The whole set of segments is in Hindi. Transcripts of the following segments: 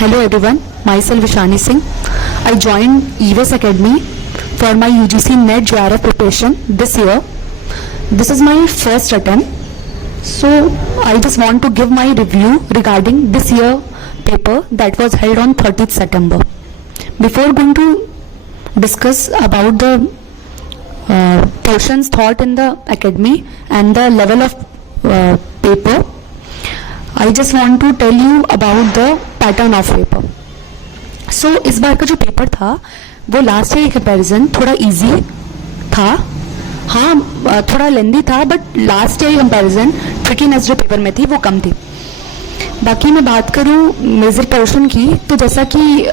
Hello everyone, myself Vishani Singh. I joined EVS Academy for my UGC NET JRF preparation this year. This is my first attempt. So I just want to give my review regarding this year paper that was held on 30th September. Before going to discuss about the portions taught in the academy and the level of paper, I just want to tell you about the pattern of paper. So इस बार का जो पेपर था वो लास्ट ईयर कंपैरिजन थोड़ा इजी था. हाँ, थोड़ा लेंदी था, but last year comparison trickiness जो पेपर में थी वो कम थी. बाकी मैं बात करूँ मेजर पोर्शन की, तो जैसा कि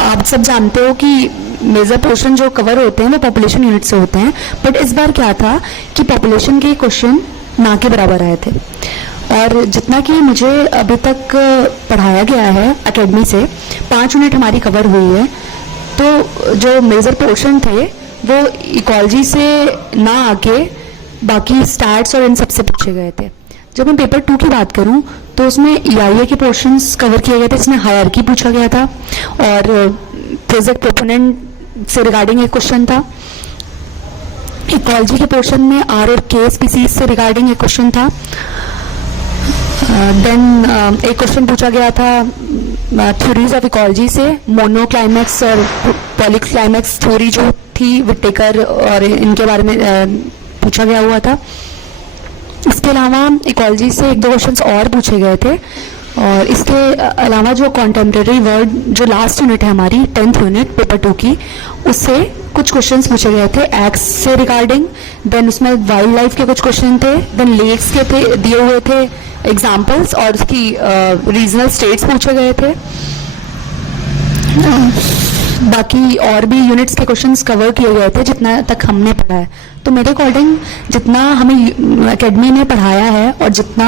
आप सब जानते हो कि मेजर पोर्शन जो कवर होते हैं वो पॉपुलेशन यूनिट से होते हैं. बट इस बार क्या था कि पॉपुलेशन के क्वेश्चन ना के बराबर आए थे. और जितना कि मुझे अभी तक पढ़ाया गया है एकेडमी से, 5 यूनिट हमारी कवर हुई है. तो जो मेजर पोर्शन थे वो इकोलॉजी से ना आके बाकी स्टैट्स और इन सब से पूछे गए थे. जब मैं पेपर 2 की बात करूं तो उसमें EIA के पोर्शंस कवर किए गए थे. इसमें हायरार्की पूछा गया था और प्रोजेक्ट प्रोपोनेंट से रिगार्डिंग एक क्वेश्चन था. इकोलॉजी के पोर्शन में R और K स्पीसीज से रिगार्डिंग एक क्वेश्चन था. देन एक क्वेश्चन पूछा गया था थ्योरीज ऑफ इकोलॉजी से, मोनोक्लाइमैक्स और पॉलीक्लाइमैक्स थ्योरी जो थी विटेकर और इनके बारे में पूछा गया हुआ था. इसके अलावा इकोलॉजी से 1-2 क्वेश्चंस और पूछे गए थे. और इसके अलावा जो कॉन्टेम्प्रेरी वर्ड जो लास्ट यूनिट है हमारी 10th यूनिट पेपर 2 की, उससे कुछ क्वेश्चंस पूछे गए थे एक्स से रिगार्डिंग. देन उसमें वाइल्ड लाइफ के कुछ क्वेश्चन थे. देन लेक्स के थे दिए हुए थे एग्जाम्पल्स और उसकी रीजनल स्टेट्स पूछे गए थे. बाकी और भी यूनिट्स के क्वेश्चंस कवर किए गए थे जितना तक हमने पढ़ा है. तो मेरे अकॉर्डिंग जितना हमें एकेडमी ने पढ़ाया है और जितना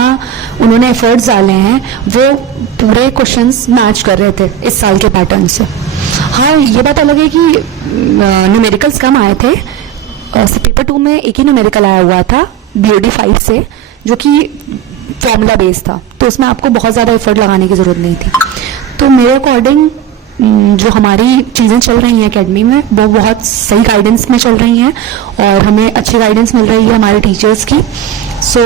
उन्होंने एफर्ट्स डाले हैं वो पूरे क्वेश्चंस मैच कर रहे थे इस साल के पैटर्न से. हाँ, ये बात अलग है कि न्यूमेरिकल्स कम आए थे. पेपर 2 में एक ही न्यूमेरिकल आया हुआ था BOD 5 से, जो कि फॉर्मूला बेस था. तो उसमें आपको बहुत ज़्यादा एफर्ट लगाने की ज़रूरत नहीं थी. तो मेरे अकॉर्डिंग जो हमारी चीज़ें चल रही हैं एकेडमी में वो बहुत सही गाइडेंस में चल रही हैं और हमें अच्छी गाइडेंस मिल रही है हमारे टीचर्स की. So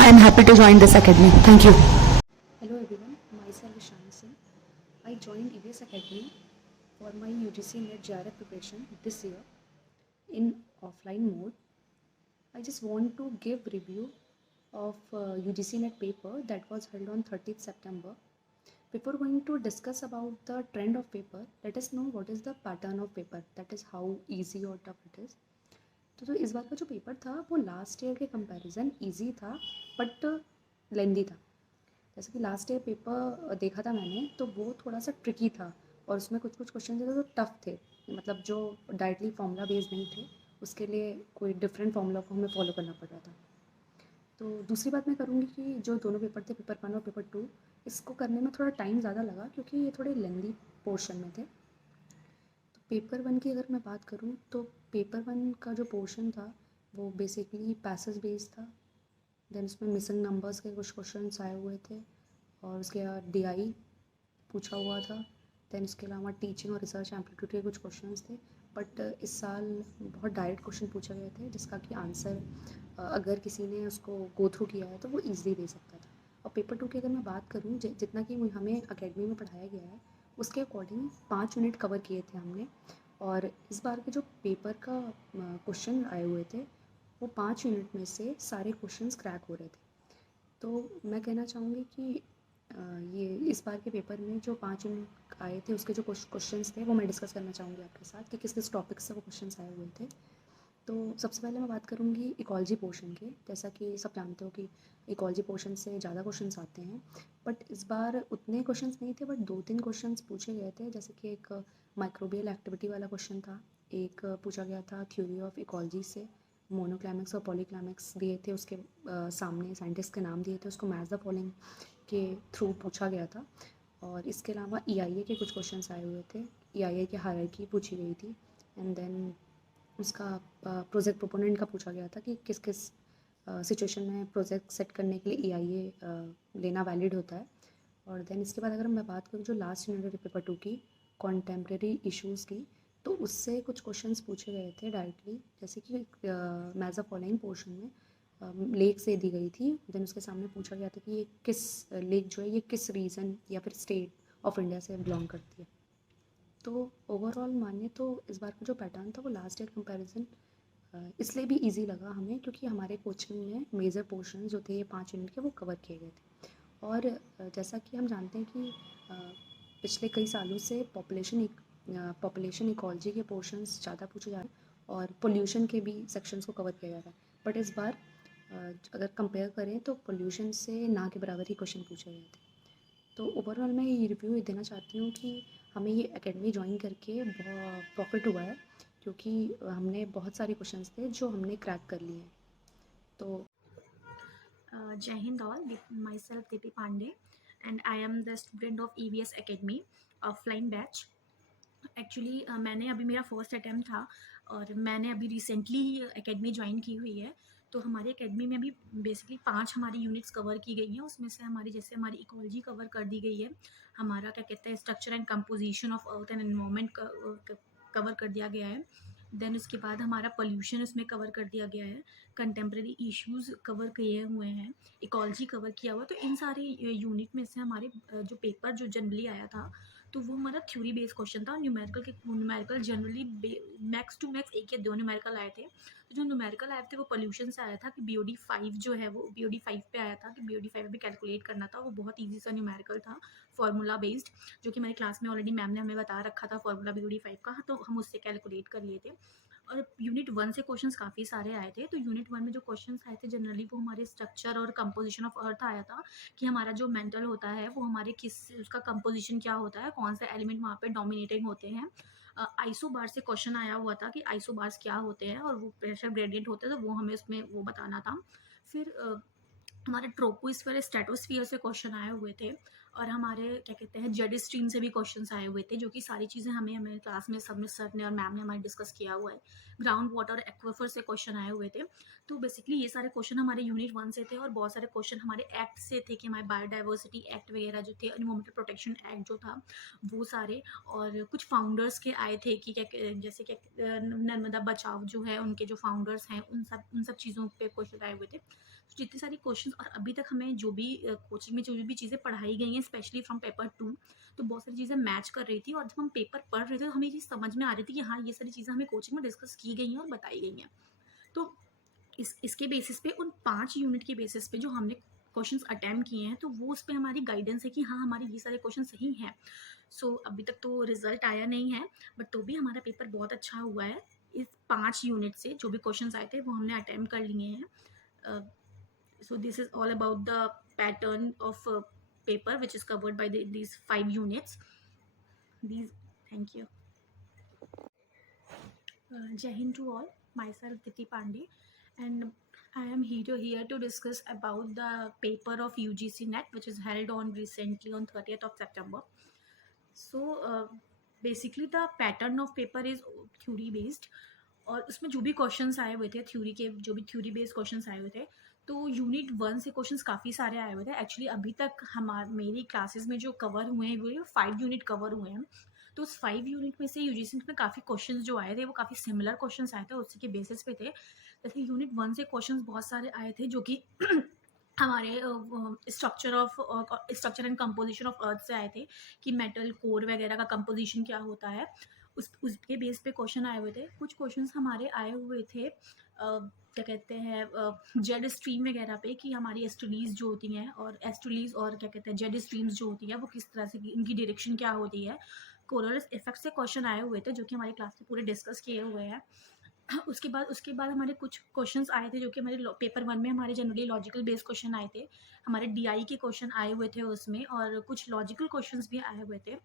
I am happy to join this academy. Thank you. Hello everyone, myself Vishani Singh. I joined EVS Academy for my UGC NET JRF preparation this year in offline mode. I just want to give review of UGC NET paper that was held on 30th September. Before going to discuss about the trend of paper, let us know what is the pattern of paper, that is how easy or tough it is. तो इस बार का जो पेपर था वो लास्ट ईयर के कंपैरिजन इजी था बट लेंदी था. जैसे कि लास्ट ईयर पेपर देखा था मैंने तो वो थोड़ा सा ट्रिकी था और उसमें कुछ क्वेश्चन थे जो टफ़ थे. मतलब जो डायरेक्टली फॉर्मूला बेस्ड नहीं थे, उसके लिए कोई डिफरेंट फॉर्मूला को हमें फॉलो करना पड़ रहा था. तो दूसरी बात मैं करूँगी कि जो दोनों पेपर थे, पेपर 1 और पेपर 2, इसको करने में थोड़ा टाइम ज़्यादा लगा क्योंकि ये थोड़े लेंदी पोर्शन में थे. तो पेपर 1 की अगर मैं बात करूँ तो पेपर 1 का जो पोर्शन था वो बेसिकली पैसेज बेस्ड था. देन उसमें मिसिंग नंबर्स के कुछ क्वेश्चन आए हुए थे और उसके बाद DI पूछा हुआ था. देन उसके अलावा टीचिंग और रिसर्च एम्पलीट्यूड के कुछ क्वेश्चंस थे. बट इस साल बहुत डायरेक्ट क्वेश्चन पूछे गए थे जिसका कि आंसर अगर किसी ने उसको गो थ्रू किया है तो वो ईजिली दे सकता था. और पेपर 2 की अगर मैं बात करूँ, जितना कि हमें एकेडमी में पढ़ाया गया है उसके अकॉर्डिंग 5 यूनिट कवर किए थे हमने. और इस बार के जो पेपर का क्वेश्चन आए हुए थे वो 5 यूनिट में से सारे क्वेश्चंस क्रैक हो रहे थे. तो मैं कहना चाहूँगी कि ये इस बार के पेपर में जो 5 यूनिट आए थे उसके जो क्वेश्चंस थे वो मैं डिस्कस करना चाहूँगी आपके साथ कि किस किस टॉपिक से वो क्वेश्चंस आए हुए थे. तो सबसे पहले मैं बात करूँगी इकोलॉजी पोर्शन के. जैसा कि सब जानते हो कि इकोलॉजी पोर्शन से ज़्यादा क्वेश्चंस आते हैं, बट इस बार उतने क्वेश्चंस नहीं थे, बट 2-3 क्वेश्चंस पूछे गए थे. जैसे कि एक माइक्रोबियल एक्टिविटी वाला क्वेश्चन था, एक पूछा गया था थ्योरी ऑफ इकोलॉजी से, मोनोक्लाइमैक्स और पॉलीक्लाइमैक्स दिए थे, उसके सामने साइंटिस्ट के नाम दिए थे, उसको मैच द फॉलोइंग के थ्रू पूछा गया था. और इसके अलावा EIA के कुछ क्वेश्चंस आए हुए थे. EIA की हायरार्की पूछी गई थी. एंड देन उसका प्रोजेक्ट प्रोपोनेंट का पूछा गया था कि किस किस सिचुएशन में प्रोजेक्ट सेट करने के लिए EIA लेना वैलिड होता है. और देन इसके बाद अगर मैं बात करूँ जो लास्ट यूनिट पेपर 2 की कॉन्टेम्प्रेरी इश्यूज़ की, तो उससे कुछ क्वेश्चंस पूछे गए थे डायरेक्टली, जैसे कि मैज़ अ फॉलोइंग पोर्शन में लेक से दी गई थी। देन उसके सामने पूछा गया था कि ये किस लेक जो है ये किस रीजन या फिर स्टेट ऑफ इंडिया से बिलोंग करती है। तो ओवरऑल मानिए तो इस बार का जो पैटर्न था वो लास्ट ईयर कंपैरिजन इसलिए भी इजी लगा हमें क्योंकि हमारे कोचिंग में मेजर पोर्शन जो थे ये 5 यूनिट के वो कवर किए गए थे। और जैसा कि हम जानते हैं कि पिछले कई सालों से पॉपुलेशन इकोलॉजी के पोर्शंस ज़्यादा पूछे जा रहे हैं और पोल्यूशन के भी सेक्शंस को कवर किया जा रहा है। बट इस बार अगर कंपेयर करें तो पोल्यूशन से ना के बराबर ही क्वेश्चन पूछे गए थे। तो ओवरऑल मैं ये रिव्यू देना चाहती हूँ कि हमें ये एकेडमी ज्वाइन करके बहुत प्रॉफिट हुआ है क्योंकि हमने बहुत सारे क्वेश्चंस थे जो हमने क्रैक कर लिए हैं। तो Jai Hind all, myself Deepi Pandey, and I am the student of EVS Academy offline batch. Actually मैंने अभी मेरा फर्स्ट अटैम्प्ट था और मैंने अभी रिसेंटली ही एकेडमी ज्वाइन की हुई है। तो हमारी एकेडमी में अभी बेसिकली 5 हमारी यूनिट्स कवर की गई हैं। उसमें से हमारी जैसे हमारी इकोलॉजी कवर कर दी गई है, हमारा क्या कहते हैं structure and composition of earth and environment cover कर दिया गया है। देन उसके बाद हमारा पोल्यूशन उसमें कवर कर दिया गया है, कंटेम्प्रेरी इश्यूज कवर किए हुए हैं, इकोलॉजी कवर किया हुआ। तो इन सारे यूनिट में से हमारे जो पेपर जो जनरली आया था तो वो हमारा थ्योरी बेस्ड क्वेश्चन था। Numerical generally max to max 1 या 2 न्यूमेरिकल आए थे। तो जो न्यूमेरिकल आए थे वो पोल्यूशन से आया था कि BOD 5 जो है वो BOD 5 पे आया था कि BOD 5 पे कैलकुलेट करना था। वो बहुत ईजी सा न्यूमेरिकल था, फार्मूला बेस्ड, जो कि हमारी क्लास में ऑलरेडी मैम ने हमें बता रखा था फार्मूला BOD 5 का, तो हम उससे कैलकुलेट कर लिए थे। और यूनिट 1 से क्वेश्चंस काफ़ी सारे आए थे। तो यूनिट 1 में जो क्वेश्चंस आए थे जनरली वो हमारे स्ट्रक्चर और कंपोजिशन ऑफ अर्थ आया था कि हमारा जो मेंटल होता है वो हमारे किस उसका कंपोजिशन क्या होता है, कौन से एलिमेंट वहाँ पे डोमिनेटिंग होते हैं। आइसोबार से क्वेश्चन आया हुआ था कि आइसोबार्स क्या होते हैं और वो प्रेशर ग्रेडियंट होते हैं, तो वो हमें उसमें वो बताना था। फिर हमारे ट्रोपोस्फीयर स्ट्रेटोस्फीयर से क्वेश्चन आए हुए थे और हमारे क्या कहते हैं जेड स्ट्रीम से भी क्वेश्चंस आए हुए थे, जो कि सारी चीज़ें हमें क्लास में सब में सर ने और मैम ने हमारे डिस्कस किया हुआ है। ग्राउंड वाटर एक्वाफर से क्वेश्चन आए हुए थे। तो बेसिकली ये सारे क्वेश्चन हमारे यूनिट 1 से थे और बहुत सारे क्वेश्चन हमारे एक्ट से थे कि हमारे बायोडाइवर्सिटी एक्ट वगैरह जो थे, एनवायरमेंटल प्रोटेक्शन एक्ट जो था वो सारे, और कुछ फाउंडर्स के आए थे कि क्या जैसे कि नर्मदा बचाओ जो है उनके जो फाउंडर्स हैं उन सब चीज़ों पे क्वेश्चन आए हुए थे। तो जितने सारे क्वेश्चन और अभी तक हमें जो भी कोचिंग में जो भी चीज़ें पढ़ाई गई हैं स्पेशली फ्रॉम पेपर 2, तो बहुत सारी चीज़ें मैच कर रही थी और जब हम पेपर पढ़ रहे थे तो हमें ये समझ में आ रही थी कि हाँ ये सारी चीज़ें हमें कोचिंग में डिस्कस की गई हैं और बताई गई हैं। तो इसके बेसिस पे उन 5 यूनिट के बेसिस पे जो हमने क्वेश्चंस अटेम्प्ट किए हैं तो वो उस पे हमारी गाइडेंस है कि हाँ हमारे ये सारे क्वेश्चन सही हैं। सो अभी तक तो रिजल्ट आया नहीं है, बट तो भी हमारा पेपर बहुत अच्छा हुआ है। इस 5 यूनिट से जो भी क्वेश्चंस आए थे वो हमने अटेम्प्ट कर लिए हैं। So this is all about the pattern of paper which is covered by these 5 units. Thank you. Jai Hind to all. Myself Diti Pandey, and I am here to discuss about the paper of UGC NET which is held on recently on 30th of September. So basically the pattern of paper is theory based और उसमें जो भी क्वेश्चंस आए हुए थे थ्योरी के, जो भी थ्योरी बेस्ड क्वेश्चंस आए हुए थे, तो यूनिट 1 से क्वेश्चंस काफ़ी सारे आए हुए थे। एक्चुअली अभी तक मेरी क्लासेस में जो कवर हुए हैं वो 5 यूनिट कवर हुए हैं। तो उस 5 यूनिट में से यूजीसी में काफ़ी क्वेश्चंस जो आए थे वो काफ़ी सिमिलर क्वेश्चंस आए थे, उसी के बेसिस पे थे। जैसे यूनिट 1 से क्वेश्चंस बहुत सारे आए थे जो कि हमारे structure and composition of earth से आए थे कि मेटल कोर वगैरह का कंपोजिशन क्या होता है, उसके बेस पे क्वेश्चन आए हुए थे। कुछ क्वेश्चंस हमारे आए हुए थे क्या कहते हैं जेड स्ट्रीम वगैरह पे कि हमारी एस्ट्रोलीज जो होती हैं और एस्ट्रोलीज और क्या कहते हैं जेड स्ट्रीम्स जो होती है वो किस तरह से इनकी डायरेक्शन क्या होती है। कोरोनल इफेक्ट से क्वेश्चन आए हुए थे जो कि हमारी क्लास में पूरे डिस्कस किए हुए हैं। उसके बाद हमारे कुछ क्वेश्चंस आए थे जो कि हमारे पेपर 1 में हमारे जनरली लॉजिकल बेस्ड क्वेश्चन आए थे। हमारे DI के क्वेश्चन आए हुए थे उसमें और कुछ लॉजिकल क्वेश्चंस भी आए हुए थे।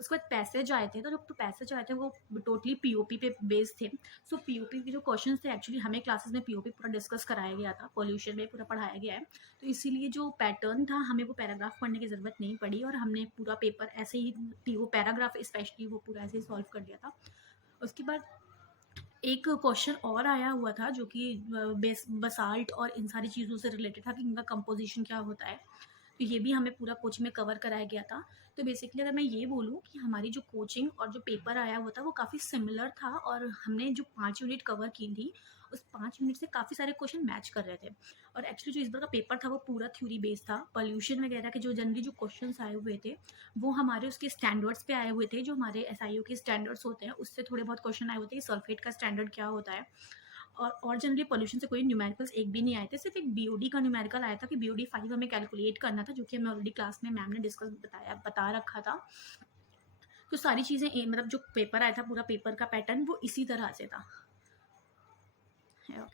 उसके बाद पैसेज आए थे, तो जो पैसेज आए थे वो टोटली POP पे बेस्ड थे। सो POP के जो क्वेश्चंस थे एक्चुअली हमें क्लासेस में POP पूरा डिस्कस कराया गया था, पॉल्यूशन में पूरा पढ़ाया गया है, तो इसीलिए जो पैटर्न था हमें वो पैराग्राफ पढ़ने की ज़रूरत नहीं पड़ी और हमने पूरा पेपर ऐसे ही वो पैराग्राफ स्पेशली वो पूरा ऐसे ही सॉल्व कर लिया था। उसके बाद एक क्वेश्चन और आया हुआ था जो कि बसाल्ट और इन सारी चीज़ों से रिलेटेड था कि इनका कंपोजिशन क्या होता है। ये भी हमें पूरा कोचिंग में कवर कराया गया था। तो बेसिकली अगर मैं ये बोलूँ कि हमारी जो कोचिंग और जो पेपर आया हुआ था वो काफ़ी सिमिलर था, और हमने जो 5 यूनिट कवर की थी, उस 5 यूनिट से काफ़ी सारे क्वेश्चन मैच कर रहे थे। और एक्चुअली जो इस बार का पेपर था वो पूरा थ्योरी बेस्ड था। पॉल्यूशन वगैरह के जो जनरली जो क्वेश्चंस आए हुए थे वो हमारे उसके स्टैंडर्ड्स पे आए हुए थे, जो हमारे एसआईओ के स्टैंडर्ड्स होते हैं उससे थोड़े बहुत क्वेश्चन आए हुए थे कि सल्फेट का स्टैंडर्ड क्या होता है। और जनरली पॉल्यूशन से कोई न्यूमेरिकल्स एक भी नहीं आए थे, सिर्फ एक बीओडी का न्यूमेरिकल आया था कि बीओडी 5 हमें कैलकुलेट करना था, जो कि हमें ऑलरेडी क्लास में मैम ने डिस्कस बता रखा था। तो सारी चीज़ें मतलब जो पेपर आया था पूरा पेपर का पैटर्न वो इसी तरह से था।